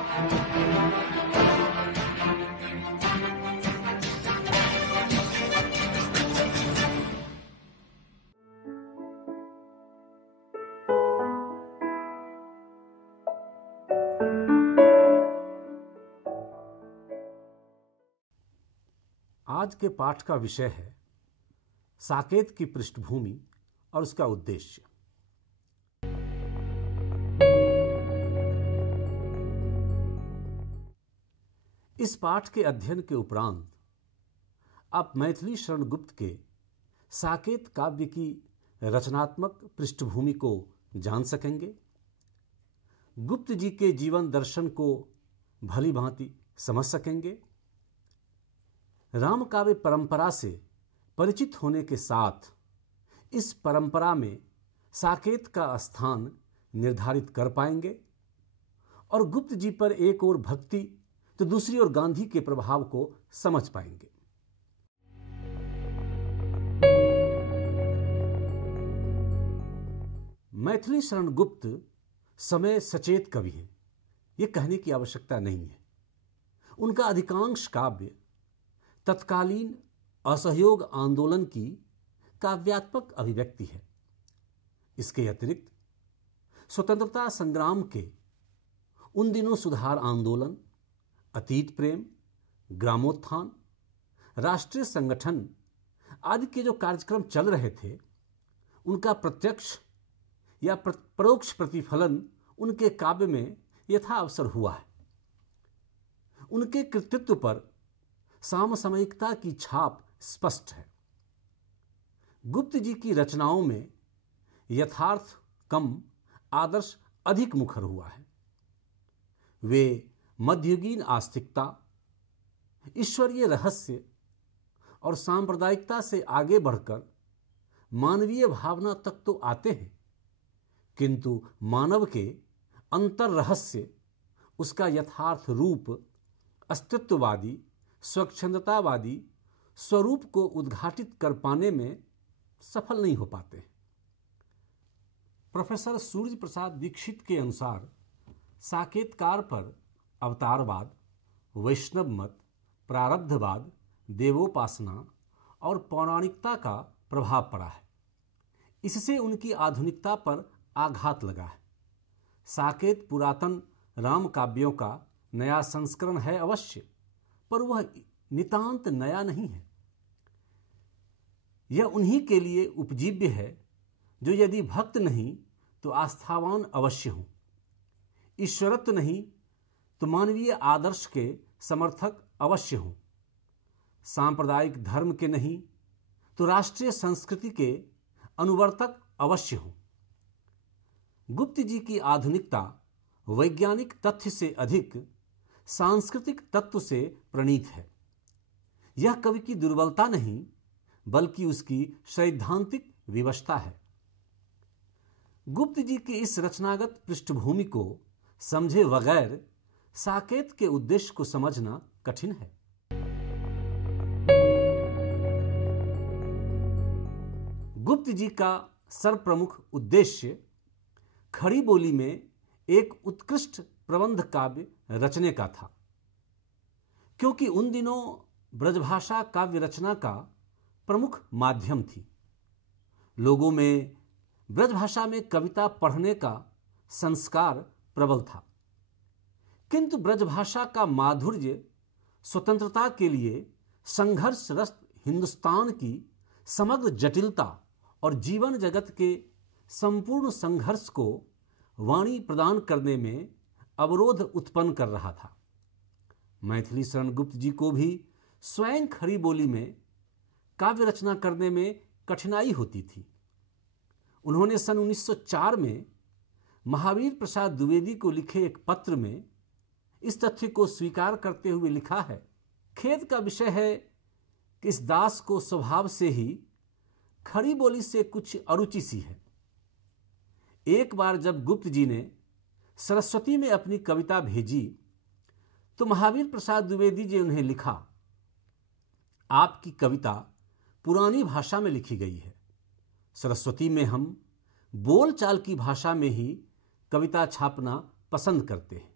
आज के पाठ का विषय है साकेत की पृष्ठभूमि और उसका उद्देश्य। इस पाठ के अध्ययन के उपरांत आप मैथिली शरण गुप्त के साकेत काव्य की रचनात्मक पृष्ठभूमि को जान सकेंगे, गुप्त जी के जीवन दर्शन को भली भांति समझ सकेंगे, राम काव्य परंपरा से परिचित होने के साथ इस परंपरा में साकेत का स्थान निर्धारित कर पाएंगे और गुप्त जी पर एक ओर भक्ति तो दूसरी ओर गांधी के प्रभाव को समझ पाएंगे। मैथिली शरण गुप्त समय सचेत कवि हैं, ये कहने की आवश्यकता नहीं है। उनका अधिकांश काव्य तत्कालीन असहयोग आंदोलन की काव्यात्मक अभिव्यक्ति है। इसके अतिरिक्त स्वतंत्रता संग्राम के उन दिनों सुधार आंदोलन, अतीत प्रेम, ग्रामोत्थान, राष्ट्रीय संगठन आदि के जो कार्यक्रम चल रहे थे, उनका प्रत्यक्ष या परोक्ष प्रतिफलन उनके काव्य में यथाअवसर हुआ है। उनके कृतित्व पर समसामयिकता की छाप स्पष्ट है। गुप्त जी की रचनाओं में यथार्थ कम, आदर्श अधिक मुखर हुआ है। वे मध्ययुगीन आस्तिकता, ईश्वरीय रहस्य और सांप्रदायिकता से आगे बढ़कर मानवीय भावना तक तो आते हैं, किंतु मानव के अंतर रहस्य, उसका यथार्थ रूप, अस्तित्ववादी स्वच्छंदतावादी स्वरूप को उद्घाटित कर पाने में सफल नहीं हो पाते। प्रोफेसर सूर्य प्रसाद दीक्षित के अनुसार साकेतकार पर अवतारवाद, वैष्णव मत, प्रारब्धवाद, देवोपासना और पौराणिकता का प्रभाव पड़ा है। इससे उनकी आधुनिकता पर आघात लगा है। साकेत पुरातन राम काव्यों का नया संस्करण है अवश्य, पर वह नितांत नया नहीं है। यह उन्हीं के लिए उपजीव्य है जो यदि भक्त नहीं तो आस्थावान अवश्य हों, ईश्वरत्व नहीं तो मानवीय आदर्श के समर्थक अवश्य हों, सांप्रदायिक धर्म के नहीं तो राष्ट्रीय संस्कृति के अनुवर्तक अवश्य हों। गुप्त जी की आधुनिकता वैज्ञानिक तथ्य से अधिक सांस्कृतिक तत्व से प्रणीत है। यह कवि की दुर्बलता नहीं, बल्कि उसकी सैद्धांतिक विवशता है। गुप्त जी की इस रचनागत पृष्ठभूमि को समझे बगैर साकेत के उद्देश्य को समझना कठिन है। गुप्त जी का सर्वप्रमुख उद्देश्य खड़ी बोली में एक उत्कृष्ट प्रबंध काव्य रचने का था, क्योंकि उन दिनों ब्रजभाषा काव्य रचना का प्रमुख माध्यम थी। लोगों में ब्रजभाषा में कविता पढ़ने का संस्कार प्रबल था, किंतु ब्रजभाषा का माधुर्य स्वतंत्रता के लिए संघर्षरत हिंदुस्तान की समग्र जटिलता और जीवन जगत के संपूर्ण संघर्ष को वाणी प्रदान करने में अवरोध उत्पन्न कर रहा था। मैथिली शरण गुप्त जी को भी स्वयं खड़ी बोली में काव्य रचना करने में कठिनाई होती थी। उन्होंने सन 1904 में महावीर प्रसाद द्विवेदी को लिखे एक पत्र में इस तथ्य को स्वीकार करते हुए लिखा है, खेद का विषय है कि इस दास को स्वभाव से ही खड़ी बोली से कुछ अरुचि सी है। एक बार जब गुप्त जी ने सरस्वती में अपनी कविता भेजी तो महावीर प्रसाद द्विवेदी जी उन्हें लिखा, आपकी कविता पुरानी भाषा में लिखी गई है। सरस्वती में हम बोलचाल की भाषा में ही कविता छापना पसंद करते हैं।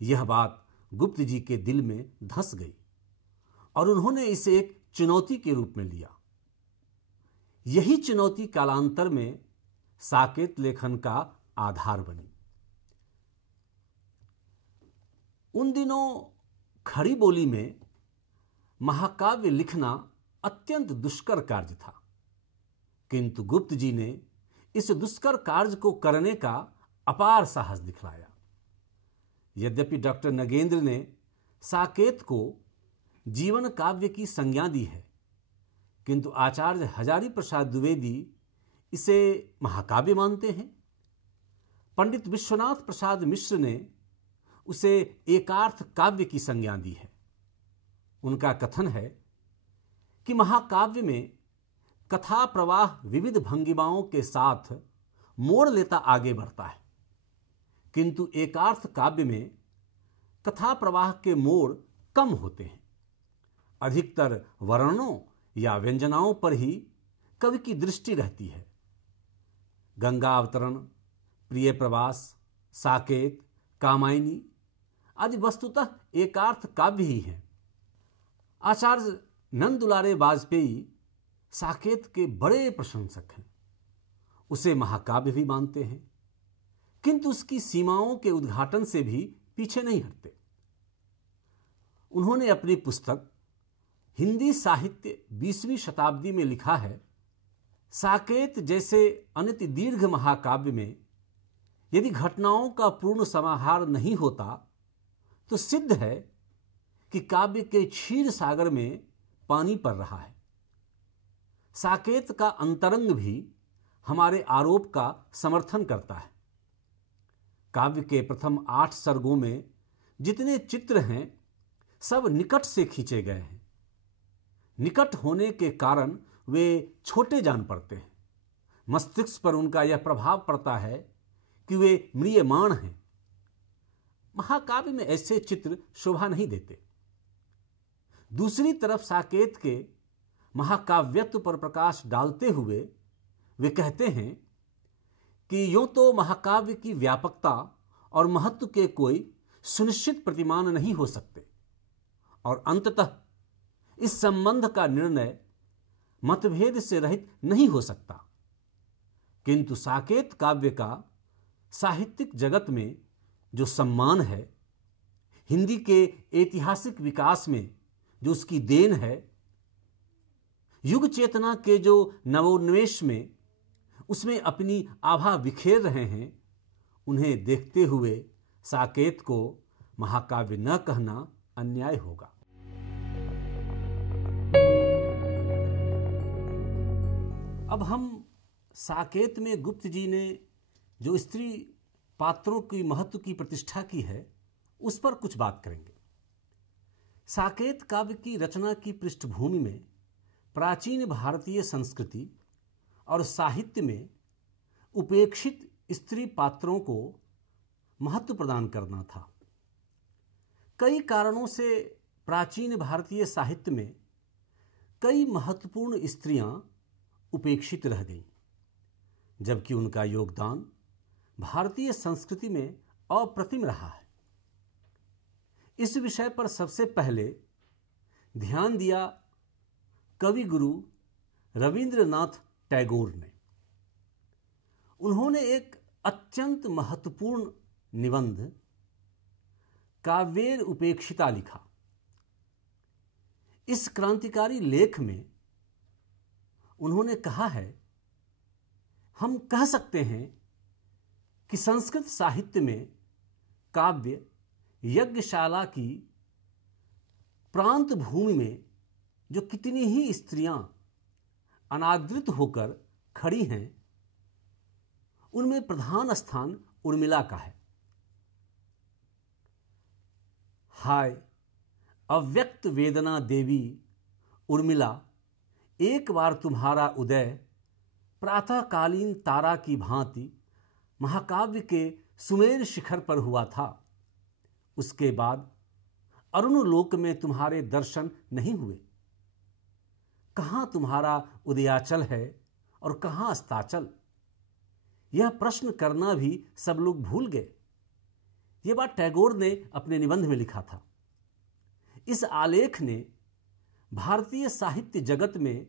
यह बात गुप्त जी के दिल में धंस गई और उन्होंने इसे एक चुनौती के रूप में लिया। यही चुनौती कालांतर में साकेत लेखन का आधार बनी। उन दिनों खड़ी बोली में महाकाव्य लिखना अत्यंत दुष्कर कार्य था, किंतु गुप्त जी ने इस दुष्कर कार्य को करने का अपार साहस दिखलाया। यद्यपि डॉक्टर नगेंद्र ने साकेत को जीवन काव्य की संज्ञा दी है, किंतु आचार्य हजारी प्रसाद द्विवेदी इसे महाकाव्य मानते हैं। पंडित विश्वनाथ प्रसाद मिश्र ने उसे एकार्थ काव्य की संज्ञा दी है। उनका कथन है कि महाकाव्य में कथा प्रवाह विविध भंगिमाओं के साथ मोड़ लेता आगे बढ़ता है, किंतु एकार्थ काव्य में कथा प्रवाह के मोड़ कम होते हैं। अधिकतर वर्णनों या व्यंजनाओं पर ही कवि की दृष्टि रहती है। गंगा अवतरण, प्रिय प्रवास, साकेत, कामायनी आदि वस्तुतः एकार्थ काव्य ही हैं। आचार्य नंददुलारे वाजपेयी साकेत के बड़े प्रशंसक हैं, उसे महाकाव्य भी मानते हैं, किंतु उसकी सीमाओं के उद्घाटन से भी पीछे नहीं हटते। उन्होंने अपनी पुस्तक हिंदी साहित्य 20वीं शताब्दी में लिखा है, साकेत जैसे अनित दीर्घ महाकाव्य में यदि घटनाओं का पूर्ण समाहार नहीं होता तो सिद्ध है कि काव्य के क्षीर सागर में पानी पड़ रहा है। साकेत का अंतरंग भी हमारे आरोप का समर्थन करता है। काव्य के प्रथम 8 सर्गों में जितने चित्र हैं सब निकट से खींचे गए हैं। निकट होने के कारण वे छोटे जान पड़ते हैं। मस्तिष्क पर उनका यह प्रभाव पड़ता है कि वे म्रियमाण हैं। महाकाव्य में ऐसे चित्र शोभा नहीं देते। दूसरी तरफ साकेत के महाकाव्यत्व पर प्रकाश डालते हुए वे कहते हैं कि यूं तो महाकाव्य की व्यापकता और महत्व के कोई सुनिश्चित प्रतिमान नहीं हो सकते और अंततः इस संबंध का निर्णय मतभेद से रहित नहीं हो सकता, किंतु साकेत काव्य का साहित्यिक जगत में जो सम्मान है, हिंदी के ऐतिहासिक विकास में जो उसकी देन है, युग चेतना के जो नवोन्मेष में उसमें अपनी आभा बिखेर रहे हैं, उन्हें देखते हुए साकेत को महाकाव्य न कहना अन्याय होगा। अब हम साकेत में गुप्त जी ने जो स्त्री पात्रों की महत्व की प्रतिष्ठा की है उस पर कुछ बात करेंगे। साकेत काव्य की रचना की पृष्ठभूमि में प्राचीन भारतीय संस्कृति और साहित्य में उपेक्षित स्त्री पात्रों को महत्व प्रदान करना था। कई कारणों से प्राचीन भारतीय साहित्य में कई महत्वपूर्ण स्त्रियां उपेक्षित रह गईं, जबकि उनका योगदान भारतीय संस्कृति में अप्रतिम रहा है। इस विषय पर सबसे पहले ध्यान दिया कवि गुरु रविंद्रनाथ टैगोर ने। उन्होंने एक अत्यंत महत्वपूर्ण निबंध काव्येर उपेक्षिता लिखा। इस क्रांतिकारी लेख में उन्होंने कहा है, हम कह सकते हैं कि संस्कृत साहित्य में काव्य यज्ञशाला की प्रांत भूमि में जो कितनी ही स्त्रियां अनादृत होकर खड़ी हैं, उनमें प्रधान स्थान उर्मिला का है। हाय अव्यक्त वेदना देवी उर्मिला, एक बार तुम्हारा उदय प्रातःकालीन तारा की भांति महाकाव्य के सुमेर शिखर पर हुआ था। उसके बाद अरुण लोक में तुम्हारे दर्शन नहीं हुए। कहाँ तुम्हारा उदयाचल है और कहाँ अस्ताचल? यह प्रश्न करना भी सब लोग भूल गए। ये बात टैगोर ने अपने निबंध में लिखा था। इस आलेख ने भारतीय साहित्य जगत में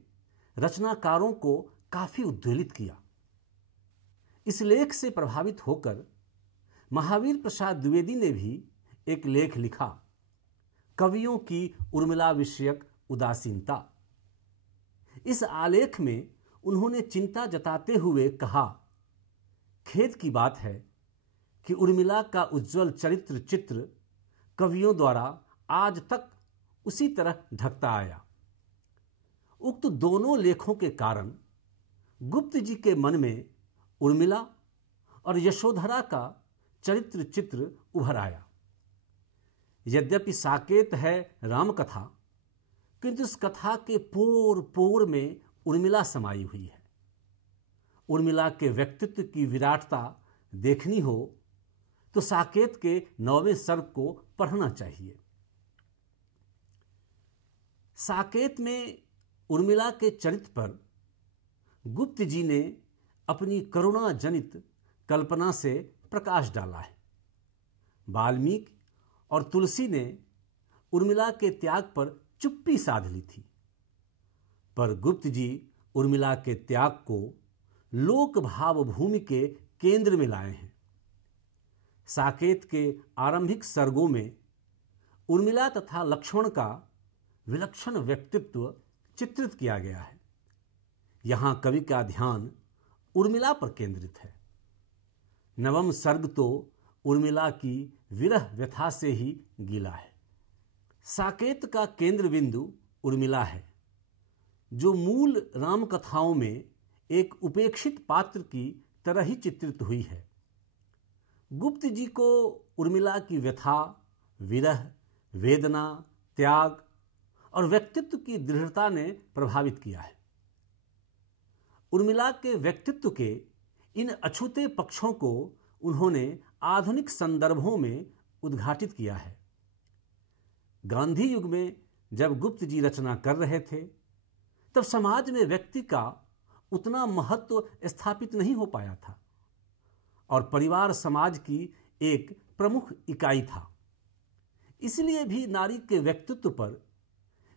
रचनाकारों को काफी उद्वेलित किया। इस लेख से प्रभावित होकर महावीर प्रसाद द्विवेदी ने भी एक लेख लिखा, कवियों की उर्मिला विषयक उदासीनता। इस आलेख में उन्होंने चिंता जताते हुए कहा, खेद की बात है कि उर्मिला का उज्जवल चरित्र चित्र कवियों द्वारा आज तक उसी तरह ढकता आया। उक्त दोनों लेखों के कारण गुप्त जी के मन में उर्मिला और यशोधरा का चरित्र चित्र उभर आया। यद्यपि साकेत है राम कथा, किंतु इस कथा के पोर पोर में उर्मिला समाई हुई है। उर्मिला के व्यक्तित्व की विराटता देखनी हो तो साकेत के 9वें सर्ग को पढ़ना चाहिए। साकेत में उर्मिला के चरित्र पर गुप्त जी ने अपनी करुणा जनित कल्पना से प्रकाश डाला है। वाल्मीकि और तुलसी ने उर्मिला के त्याग पर चुप्पी साध ली थी, पर गुप्त जी उर्मिला के त्याग को लोक भाव भूमि के केंद्र में लाए हैं। साकेत के आरंभिक सर्गों में उर्मिला तथा लक्ष्मण का विलक्षण व्यक्तित्व चित्रित किया गया है। यहां कवि का ध्यान उर्मिला पर केंद्रित है। 9वां सर्ग तो उर्मिला की विरह व्यथा से ही गीला है। साकेत का केंद्र बिंदु उर्मिला है, जो मूल राम कथाओं में एक उपेक्षित पात्र की तरह ही चित्रित हुई है। गुप्त जी को उर्मिला की व्यथा, विरह, वेदना, त्याग और व्यक्तित्व की दृढ़ता ने प्रभावित किया है। उर्मिला के व्यक्तित्व के इन अछूते पक्षों को उन्होंने आधुनिक संदर्भों में उद्घाटित किया है। गांधी युग में जब गुप्त जी रचना कर रहे थे, तब समाज में व्यक्ति का उतना महत्व स्थापित नहीं हो पाया था और परिवार समाज की एक प्रमुख इकाई था। इसलिए भी नारी के व्यक्तित्व पर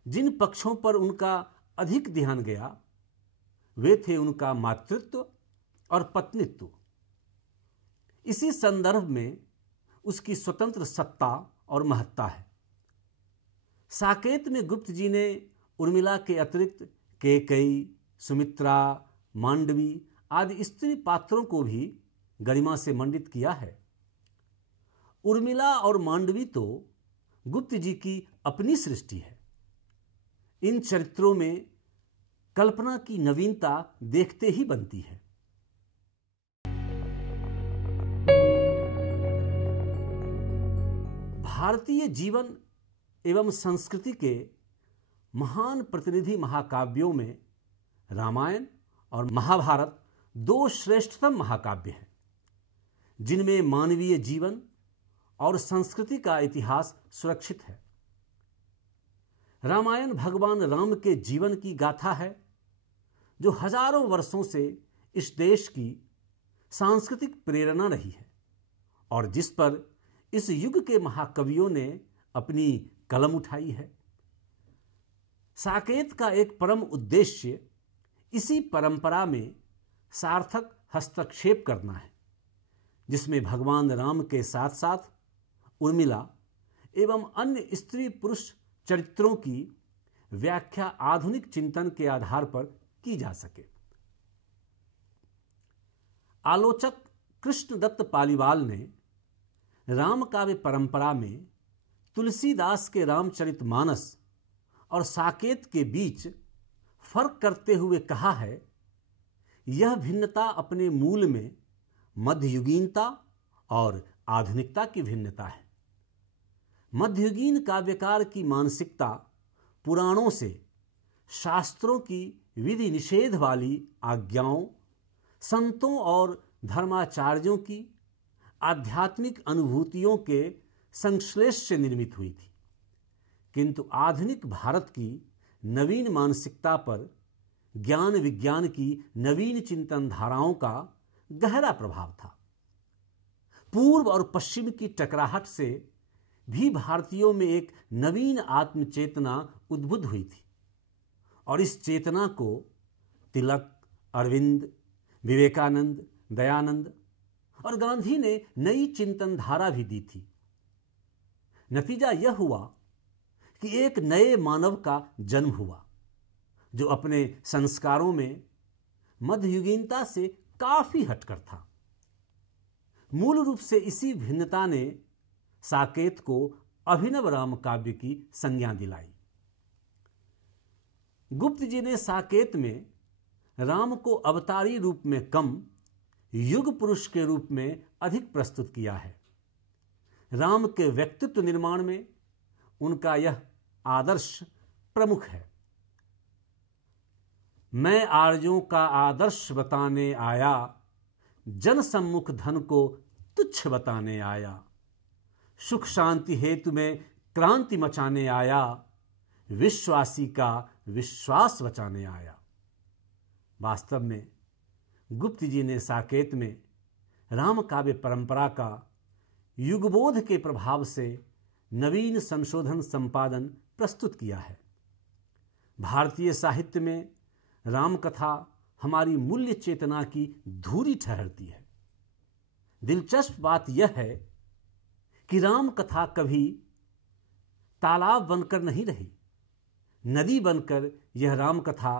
जिन पक्षों पर उनका अधिक ध्यान गया, वे थे उनका मातृत्व और पत्नीत्व। इसी संदर्भ में उसकी स्वतंत्र सत्ता और महत्ता है। साकेत में गुप्त जी ने उर्मिला के अतिरिक्त कैकेयी, सुमित्रा, मांडवी आदि स्त्री पात्रों को भी गरिमा से मंडित किया है। उर्मिला और मांडवी तो गुप्त जी की अपनी सृष्टि है। इन चरित्रों में कल्पना की नवीनता देखते ही बनती है। भारतीय जीवन एवं संस्कृति के महान प्रतिनिधि महाकाव्यों में रामायण और महाभारत 2 श्रेष्ठतम महाकाव्य हैं, जिनमें मानवीय जीवन और संस्कृति का इतिहास सुरक्षित है। रामायण भगवान राम के जीवन की गाथा है, जो हजारों वर्षों से इस देश की सांस्कृतिक प्रेरणा रही है और जिस पर इस युग के महाकवियों ने अपनी कलम उठाई है। साकेत का एक परम उद्देश्य इसी परंपरा में सार्थक हस्तक्षेप करना है, जिसमें भगवान राम के साथ साथ उर्मिला एवं अन्य स्त्री पुरुष चरित्रों की व्याख्या आधुनिक चिंतन के आधार पर की जा सके। आलोचक कृष्णदत्त पालीवाल ने राम काव्य परंपरा में तुलसीदास के रामचरितमानस और साकेत के बीच फर्क करते हुए कहा है, यह भिन्नता अपने मूल में मध्ययुगीनता और आधुनिकता की भिन्नता है। मध्ययुगीन काव्यकार की मानसिकता पुराणों से शास्त्रों की विधि निषेध वाली आज्ञाओं, संतों और धर्माचार्यों की आध्यात्मिक अनुभूतियों के संश्लेष से निर्मित हुई थी, किंतु आधुनिक भारत की नवीन मानसिकता पर ज्ञान विज्ञान की नवीन चिंतन धाराओं का गहरा प्रभाव था। पूर्व और पश्चिम की टकराहट से भी भारतीयों में एक नवीन आत्मचेतना उद्बुद्ध हुई थी और इस चेतना को तिलक, अरविंद, विवेकानंद, दयानंद और गांधी ने नई चिंतन धारा भी दी थी। नतीजा यह हुआ कि एक नए मानव का जन्म हुआ जो अपने संस्कारों में मध्ययुगीनता से काफी हटकर था। मूल रूप से इसी भिन्नता ने साकेत को अभिनव राम काव्य की संज्ञा दिलाई। गुप्त जी ने साकेत में राम को अवतारी रूप में कम, युग पुरुष के रूप में अधिक प्रस्तुत किया है। राम के व्यक्तित्व निर्माण में उनका यह आदर्श प्रमुख है। मैं आर्यों का आदर्श बताने आया, जन सम्मुख धन को तुच्छ बताने आया, सुख शांति हेतु में क्रांति मचाने आया, विश्वासी का विश्वास बचाने आया। वास्तव में गुप्त जी ने साकेत में राम काव्य परंपरा का युगबोध के प्रभाव से नवीन संशोधन संपादन प्रस्तुत किया है। भारतीय साहित्य में राम कथा हमारी मूल्य चेतना की धूरी ठहरती है। दिलचस्प बात यह है कि राम कथा कभी तालाब बनकर नहीं रही। नदी बनकर यह राम कथा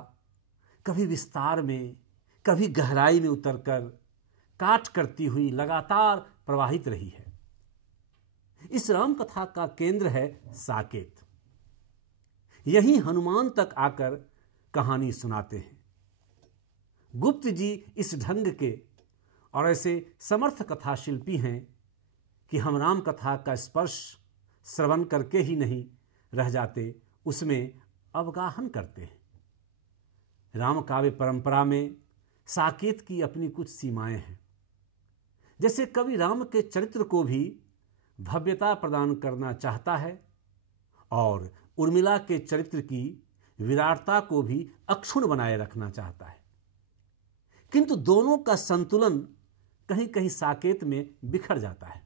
कभी विस्तार में, कभी गहराई में उतरकर काट करती हुई लगातार प्रवाहित रही है। इस राम कथा का केंद्र है साकेत। यही हनुमान तक आकर कहानी सुनाते हैं। गुप्त जी इस ढंग के और ऐसे समर्थ कथा शिल्पी हैं कि हम राम कथा का स्पर्श श्रवण करके ही नहीं रह जाते, उसमें अवगाहन करते हैं। राम काव्य परंपरा में साकेत की अपनी कुछ सीमाएं हैं। जैसे कवि राम के चरित्र को भी भव्यता प्रदान करना चाहता है और उर्मिला के चरित्र की विराटता को भी अक्षुण्ण बनाए रखना चाहता है, किंतु दोनों का संतुलन कहीं कहीं साकेत में बिखर जाता है।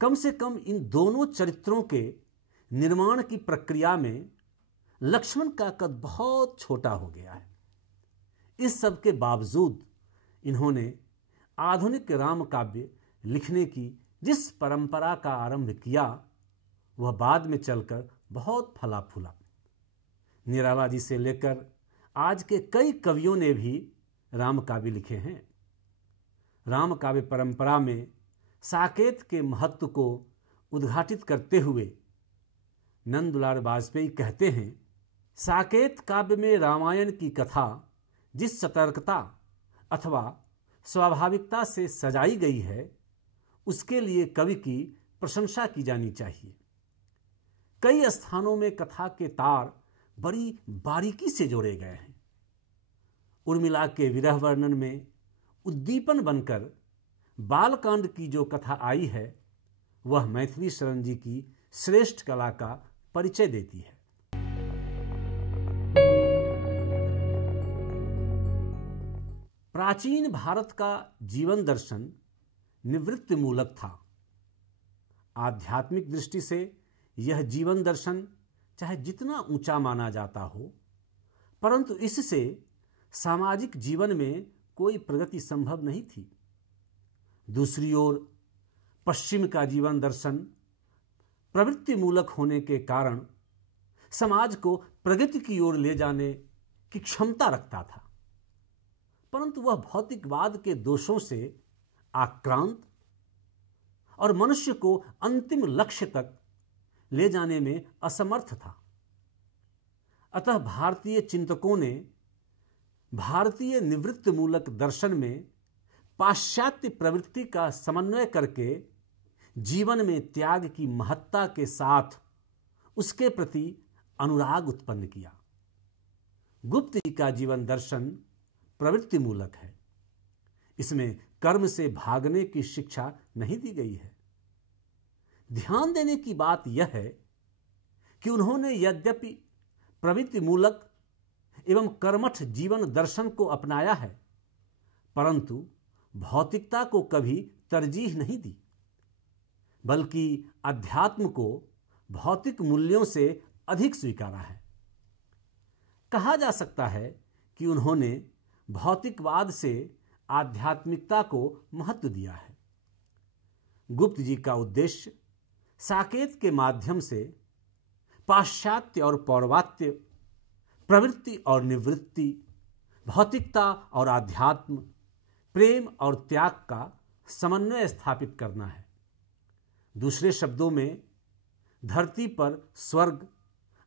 कम से कम इन दोनों चरित्रों के निर्माण की प्रक्रिया में लक्ष्मण का कद बहुत छोटा हो गया है। इस सब के बावजूद इन्होंने आधुनिक राम काव्य लिखने की जिस परंपरा का आरंभ किया वह बाद में चलकर बहुत फला फूला। निराला जी से लेकर आज के कई कवियों ने भी राम काव्य लिखे हैं। राम काव्य परंपरा में साकेत के महत्व को उद्घाटित करते हुए नंदलाल वाजपेयी कहते हैं, साकेत काव्य में रामायण की कथा जिस सतर्कता अथवा स्वाभाविकता से सजाई गई है उसके लिए कवि की प्रशंसा की जानी चाहिए। कई स्थानों में कथा के तार बड़ी बारीकी से जोड़े गए हैं। उर्मिला के विरह वर्णन में उद्दीपन बनकर बालकांड की जो कथा आई है वह मैथिली शरण जी की श्रेष्ठ कला का परिचय देती है। प्राचीन भारत का जीवन दर्शन निवृत्ति मूलक था। आध्यात्मिक दृष्टि से यह जीवन दर्शन चाहे जितना ऊंचा माना जाता हो, परंतु इससे सामाजिक जीवन में कोई प्रगति संभव नहीं थी। दूसरी ओर पश्चिम का जीवन दर्शन प्रवृत्ति मूलक होने के कारण समाज को प्रगति की ओर ले जाने की क्षमता रखता था, परंतु वह भौतिकवाद के दोषों से आक्रांत और मनुष्य को अंतिम लक्ष्य तक ले जाने में असमर्थ था। अतः भारतीय चिंतकों ने भारतीय निवृत्ति मूलक दर्शन में पाश्चात्य प्रवृत्ति का समन्वय करके जीवन में त्याग की महत्ता के साथ उसके प्रति अनुराग उत्पन्न किया। गुप्त जी का जीवन दर्शन प्रवृत्ति मूलक है। इसमें कर्म से भागने की शिक्षा नहीं दी गई है। ध्यान देने की बात यह है कि उन्होंने यद्यपि प्रवृत्ति मूलक एवं कर्मठ जीवन दर्शन को अपनाया है, परंतु भौतिकता को कभी तरजीह नहीं दी, बल्कि अध्यात्म को भौतिक मूल्यों से अधिक स्वीकारा है। कहा जा सकता है कि उन्होंने भौतिकवाद से आध्यात्मिकता को महत्व दिया है। गुप्त जी का उद्देश्य साकेत के माध्यम से पाश्चात्य और पौर्वात्य, प्रवृत्ति और निवृत्ति, भौतिकता और आध्यात्म, प्रेम और त्याग का समन्वय स्थापित करना है। दूसरे शब्दों में, धरती पर स्वर्ग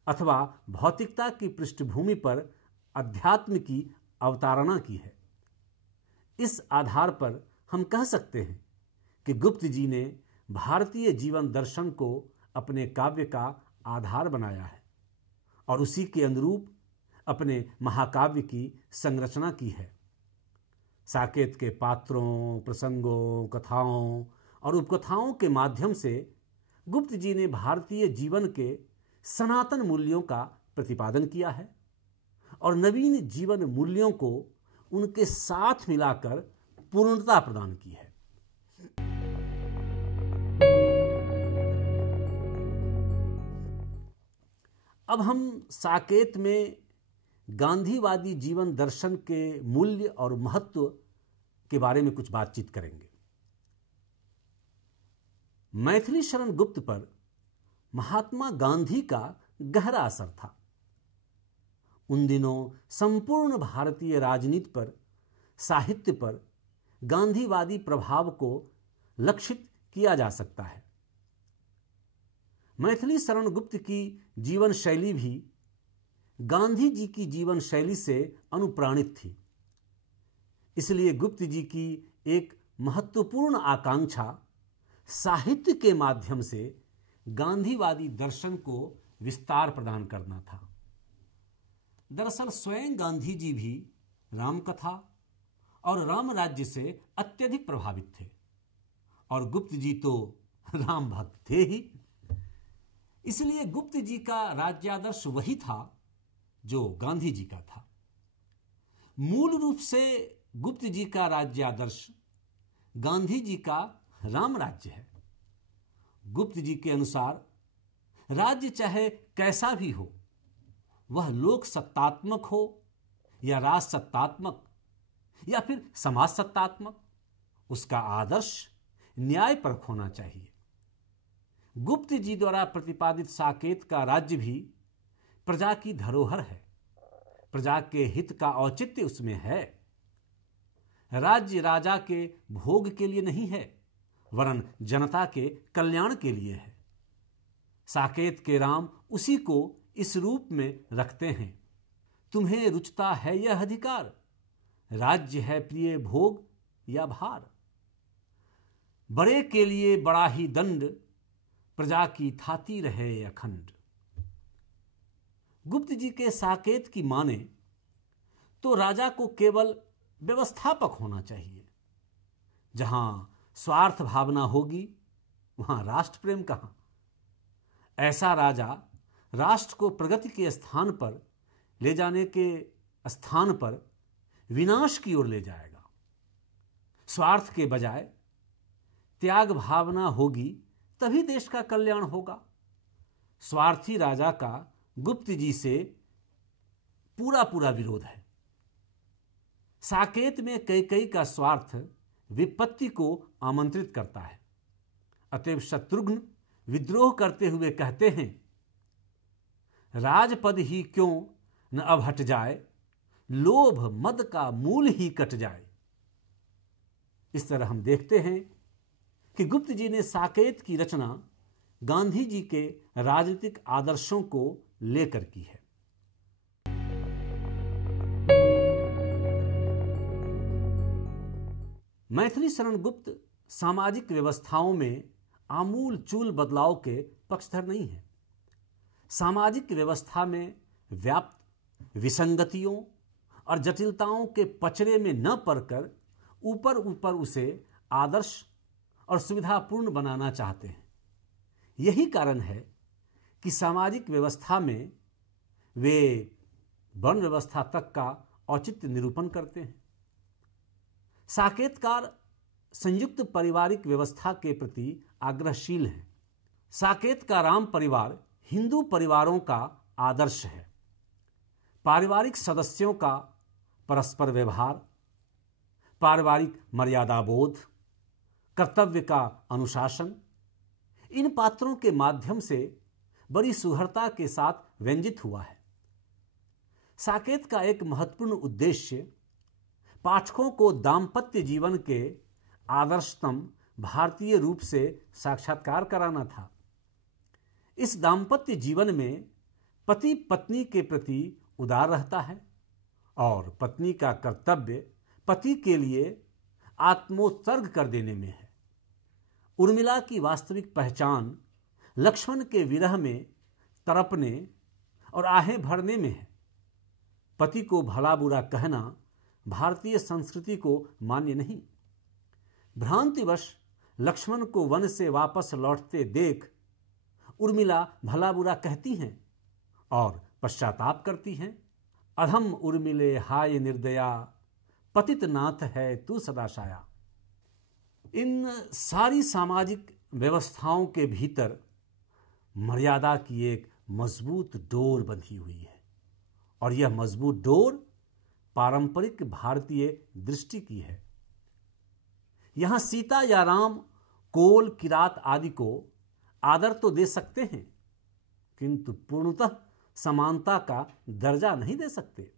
अथवा भौतिकता की पृष्ठभूमि पर अध्यात्म की अवतारणा की है। इस आधार पर हम कह सकते हैं कि गुप्त जी ने भारतीय जीवन दर्शन को अपने काव्य का आधार बनाया है और उसी के अनुरूप अपने महाकाव्य की संरचना की है। साकेत के पात्रों, प्रसंगों, कथाओं और उपकथाओं के माध्यम से गुप्त जी ने भारतीय जीवन के सनातन मूल्यों का प्रतिपादन किया है और नवीन जीवन मूल्यों को उनके साथ मिलाकर पूर्णता प्रदान की है। अब हम साकेत में गांधीवादी जीवन दर्शन के मूल्य और महत्व के बारे में कुछ बातचीत करेंगे। मैथिली शरण गुप्त पर महात्मा गांधी का गहरा असर था। उन दिनों संपूर्ण भारतीय राजनीति पर, साहित्य पर गांधीवादी प्रभाव को लक्षित किया जा सकता है। मैथिली शरण गुप्त की जीवन शैली भी गांधी जी की जीवन शैली से अनुप्राणित थी। इसलिए गुप्त जी की एक महत्वपूर्ण आकांक्षा साहित्य के माध्यम से गांधीवादी दर्शन को विस्तार प्रदान करना था। दरअसल स्वयं गांधी जी भी रामकथा और राम राज्य से अत्यधिक प्रभावित थे और गुप्त जी तो राम भक्त थे ही। इसलिए गुप्त जी का राज्यादर्श वही था जो गांधी जी का था। मूल रूप से गुप्त जी का राज्यादर्श गांधी जी का राम राज्य है। गुप्त जी के अनुसार राज्य चाहे कैसा भी हो, वह लोक सत्तात्मक हो या राज सत्तात्मक या फिर समाज सत्तात्मक, उसका आदर्श न्यायपरक होना चाहिए। गुप्त जी द्वारा प्रतिपादित साकेत का राज्य भी प्रजा की धरोहर है। प्रजा के हित का औचित्य उसमें है। राज्य राजा के भोग के लिए नहीं है, वरन जनता के कल्याण के लिए है। साकेत के राम उसी को इस रूप में रखते हैं। तुम्हें रुचता है यह अधिकार, राज्य है प्रिय भोग या भार। बड़े के लिए बड़ा ही दंड, प्रजा की थाती रहे अखंड। गुप्त जी के साकेत की माने तो राजा को केवल व्यवस्थापक होना चाहिए। जहां स्वार्थ भावना होगी, वहां राष्ट्र प्रेम कहां। ऐसा राजा राष्ट्र को प्रगति के स्थान पर ले जाने के स्थान पर विनाश की ओर ले जाएगा। स्वार्थ के बजाय त्याग भावना होगी, तभी देश का कल्याण होगा। स्वार्थी राजा का गुप्त जी से पूरा पूरा विरोध है। साकेत में कैकेयी का स्वार्थ विपत्ति को आमंत्रित करता है। अतएव शत्रुघ्न विद्रोह करते हुए कहते हैं, राजपद ही क्यों न अब हट जाए, लोभ मद का मूल ही कट जाए। इस तरह हम देखते हैं कि गुप्त जी ने साकेत की रचना गांधी जी के राजनीतिक आदर्शों को लेकर की है। मैथिली शरण गुप्त सामाजिक व्यवस्थाओं में आमूल चूल बदलाव के पक्षधर नहीं है। सामाजिक व्यवस्था में व्याप्त विसंगतियों और जटिलताओं के पचड़े में न पड़कर ऊपर ऊपर उसे आदर्श और सुविधापूर्ण बनाना चाहते हैं। यही कारण है कि सामाजिक व्यवस्था में वे वर्ण व्यवस्था तक का औचित्य निरूपण करते हैं। साकेतकार संयुक्त पारिवारिक व्यवस्था के प्रति आग्रहशील हैं। साकेत का राम परिवार हिंदू परिवारों का आदर्श है। पारिवारिक सदस्यों का परस्पर व्यवहार, पारिवारिक मर्यादा बोध, कर्तव्य का अनुशासन, इन पात्रों के माध्यम से बड़ी सुहृदता के साथ व्यंजित हुआ है। साकेत का एक महत्वपूर्ण उद्देश्य पाठकों को दाम्पत्य जीवन के आदर्शतम भारतीय रूप से साक्षात्कार कराना था। इस दाम्पत्य जीवन में पति पत्नी के प्रति उदार रहता है और पत्नी का कर्तव्य पति के लिए आत्मोत्सर्ग कर देने में है। उर्मिला की वास्तविक पहचान लक्ष्मण के विरह में तड़पने और आहें भरने में है। पति को भला बुरा कहना भारतीय संस्कृति को मान्य नहीं। भ्रांतिवश लक्ष्मण को वन से वापस लौटते देख उर्मिला भला बुरा कहती हैं और पश्चाताप करती हैं। अधम उर्मिले हाय निर्दया, पतित नाथ है तू सदाशाया। इन सारी सामाजिक व्यवस्थाओं के भीतर मर्यादा की एक मजबूत डोर बंधी हुई है और यह मजबूत डोर पारंपरिक भारतीय दृष्टि की है। यहां सीता या राम कोल किरात आदि को आदर तो दे सकते हैं, किंतु पूर्णतः समानता का दर्जा नहीं दे सकते।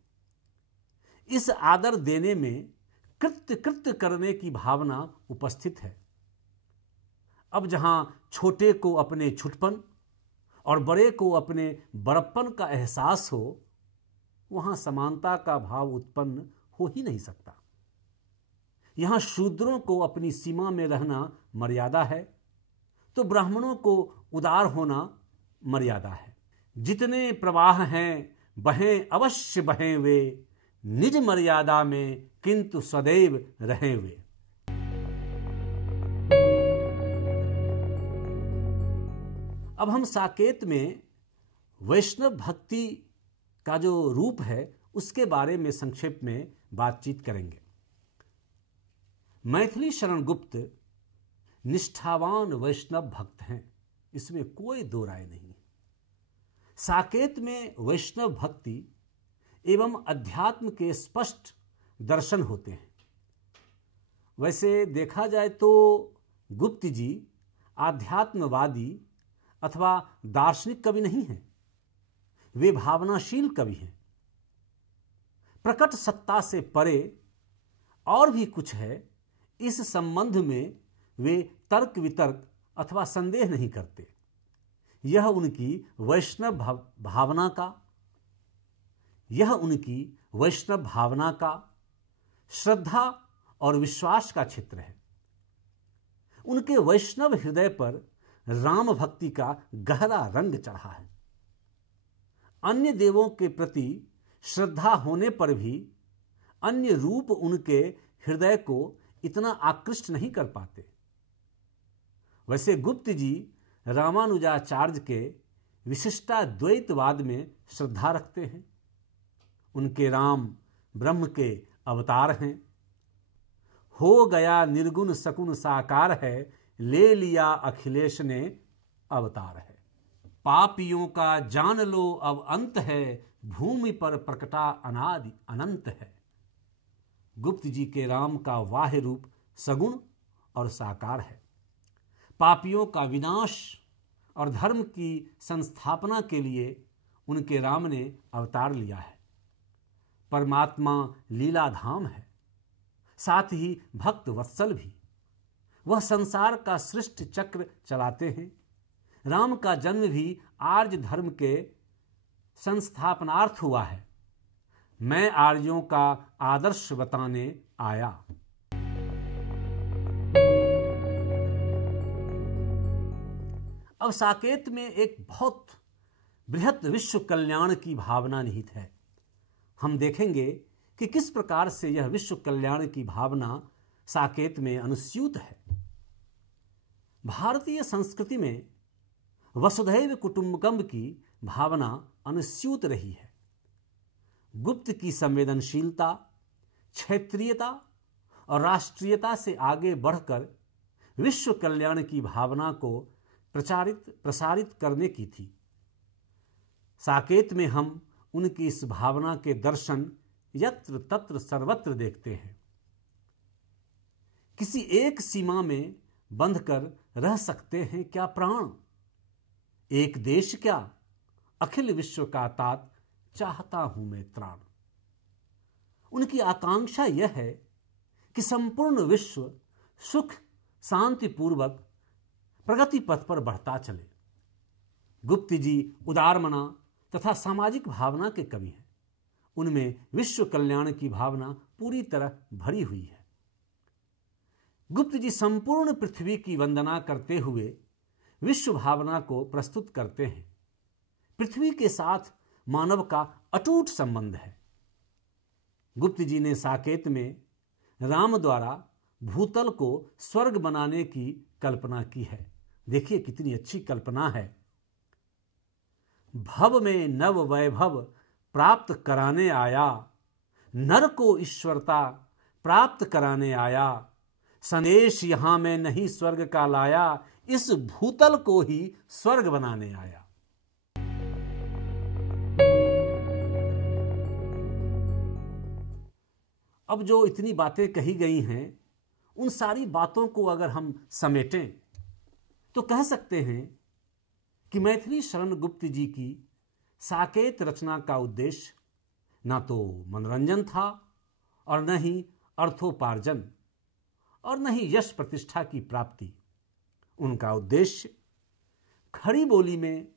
इस आदर देने में कृत्य करने की भावना उपस्थित है। अब जहां छोटे को अपने छुटपन और बड़े को अपने बड़प्पन का एहसास हो, वहां समानता का भाव उत्पन्न हो ही नहीं सकता। यहां शूद्रों को अपनी सीमा में रहना मर्यादा है, तो ब्राह्मणों को उदार होना मर्यादा है। जितने प्रवाह हैं बहें अवश्य बहें वे, निज मर्यादा में किंतु सदैव रहें वे। अब हम साकेत में वैष्णव भक्ति का जो रूप है उसके बारे में संक्षेप में बातचीत करेंगे। मैथिली शरण गुप्त निष्ठावान वैष्णव भक्त हैं, इसमें कोई दो राय नहीं। साकेत में वैष्णव भक्ति एवं अध्यात्म के स्पष्ट दर्शन होते हैं। वैसे देखा जाए तो गुप्त जी आध्यात्मवादी अथवा दार्शनिक कवि नहीं हैं, वे भावनाशील कवि हैं। प्रकट सत्ता से परे और भी कुछ है, इस संबंध में वे तर्क वितर्क अथवा संदेह नहीं करते। यह उनकी वैष्णव भावना का श्रद्धा और विश्वास का क्षेत्र है। उनके वैष्णव हृदय पर राम भक्ति का गहरा रंग चढ़ा है। अन्य देवों के प्रति श्रद्धा होने पर भी अन्य रूप उनके हृदय को इतना आकृष्ट नहीं कर पाते। वैसे गुप्त जी रामानुजाचार्य के विशिष्टाद्वैतवाद में श्रद्धा रखते हैं। उनके राम ब्रह्म के अवतार हैं। हो गया निर्गुण सकुन साकार है, ले लिया अखिलेश ने अवतार है। पापियों का जान लो अब अंत है, भूमि पर प्रकटा अनादि अनंत है। गुप्त जी के राम का वाह्य रूप सगुण और साकार है। पापियों का विनाश और धर्म की संस्थापना के लिए उनके राम ने अवतार लिया है। परमात्मा लीलाधाम है, साथ ही भक्त वत्सल भी। वह संसार का सृष्टि चक्र चलाते हैं। राम का जन्म भी आर्य धर्म के संस्थापनार्थ हुआ है। मैं आर्यों का आदर्श बताने आया। अब साकेत में एक बहुत बृहत विश्व कल्याण की भावना निहित है। हम देखेंगे कि किस प्रकार से यह विश्व कल्याण की भावना साकेत में अनुस्यूत है। भारतीय संस्कृति में वसुधैव कुटुंबकम की भावना अनुस्यूत रही है। गुप्त की संवेदनशीलता, क्षेत्रीयता और राष्ट्रीयता से आगे बढ़कर विश्व कल्याण की भावना को प्रसारित करने की थी। साकेत में हम उनकी इस भावना के दर्शन यत्र तत्र सर्वत्र देखते हैं। किसी एक सीमा में बंधकर रह सकते हैं क्या प्राण? एक देश क्या, अखिल विश्व का तात चाहता हूं मैं त्राण। उनकी आकांक्षा यह है कि संपूर्ण विश्व सुख शांतिपूर्वक प्रगति पथ पर बढ़ता चले। गुप्त जी उदारमना तथा सामाजिक भावना के कवि हैं। उनमें विश्व कल्याण की भावना पूरी तरह भरी हुई है। गुप्त जी संपूर्ण पृथ्वी की वंदना करते हुए विश्व भावना को प्रस्तुत करते हैं। पृथ्वी के साथ मानव का अटूट संबंध है। गुप्त जी ने साकेत में राम द्वारा भूतल को स्वर्ग बनाने की कल्पना की है। देखिए कितनी अच्छी कल्पना है। भव में नव वैभव प्राप्त कराने आया, नर को ईश्वरता प्राप्त कराने आया। संदेश यहां में नहीं स्वर्ग का लाया, इस भूतल को ही स्वर्ग बनाने आया। अब जो इतनी बातें कही गई हैं, उन सारी बातों को अगर हम समेटें तो कह सकते हैं कि मैथिली शरण गुप्त जी की साकेत रचना का उद्देश्य ना तो मनोरंजन था और न ही अर्थोपार्जन और न ही यश प्रतिष्ठा की प्राप्ति। उनका उद्देश्य खड़ी बोली में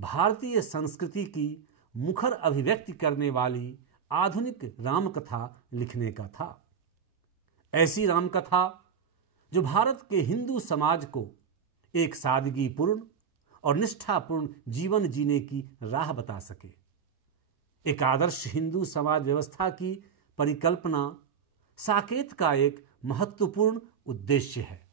भारतीय संस्कृति की मुखर अभिव्यक्ति करने वाली आधुनिक रामकथा लिखने का था। ऐसी रामकथा जो भारत के हिंदू समाज को एक सादगीपूर्ण और निष्ठापूर्ण जीवन जीने की राह बता सके। एक आदर्श हिंदू समाज व्यवस्था की परिकल्पना साकेत का एक महत्वपूर्ण उद्देश्य है।